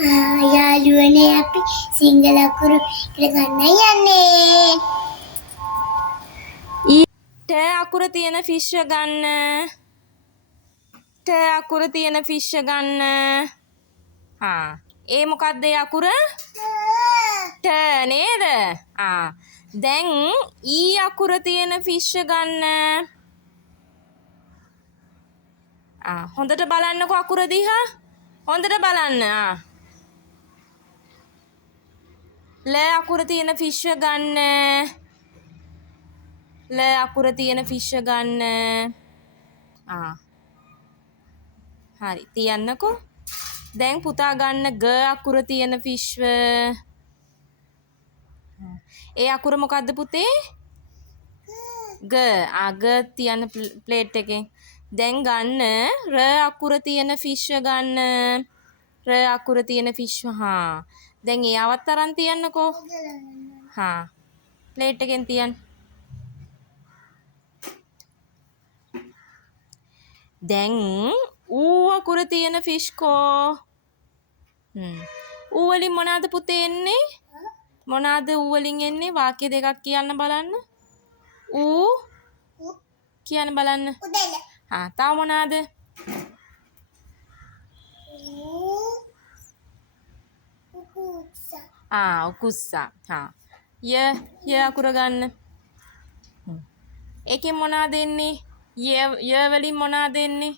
යාළුවනේ අපි සිංගල අකුරු ඉගෙන ගන්න යන්නේ. ට අකුර තියෙන ෆිෂ් ගන්න. ට අකුර තියෙන ෆිෂ් ගන්න. ඒ මොකක්ද ඒ අකුර? ට නේද? දැන් ඊ අකුර තියෙන ෆිෂ් ගන්න. හොඳට බලන්නකො අකුර දිහා. හොඳට බලන්න. ල අකුර තියෙන ෆිෂ් ගන්න. ල අකුර තියෙන ෆිෂ් ගන්න. හරි තියන්නකෝ. දැන් පුතා ගන්න ග අකුර තියෙන ෆිෂ්ව. ඒ අකුර මොකද්ද පුතේ? ග. ග තියන්න ප්ලේට් එකෙන්. දැන් ගන්න ර අකුර තියෙන ෆිෂ් ගන්න. ර අකුර තියෙන ෆිෂ්. දැන් එයාවත් අරන් තියන්නකෝ. ප්ලේට් එකෙන් තියන්න. දැන් ඌ අකුර තියෙන ෆිෂ් කෝ. ඌ වලින් මොනවාද පුතේ එන්නේ? මොනවාද ඌ වලින් එන්නේ? වාක්‍ය දෙකක් කියන්න බලන්න. ඌ කියන්න බලන්න. තව මොනවාද? උකුස්සා. ය අකුර ගන්න. ඒකෙන් මොනවාද එන්නේ? ය වලින් මොනවාද එන්නේ?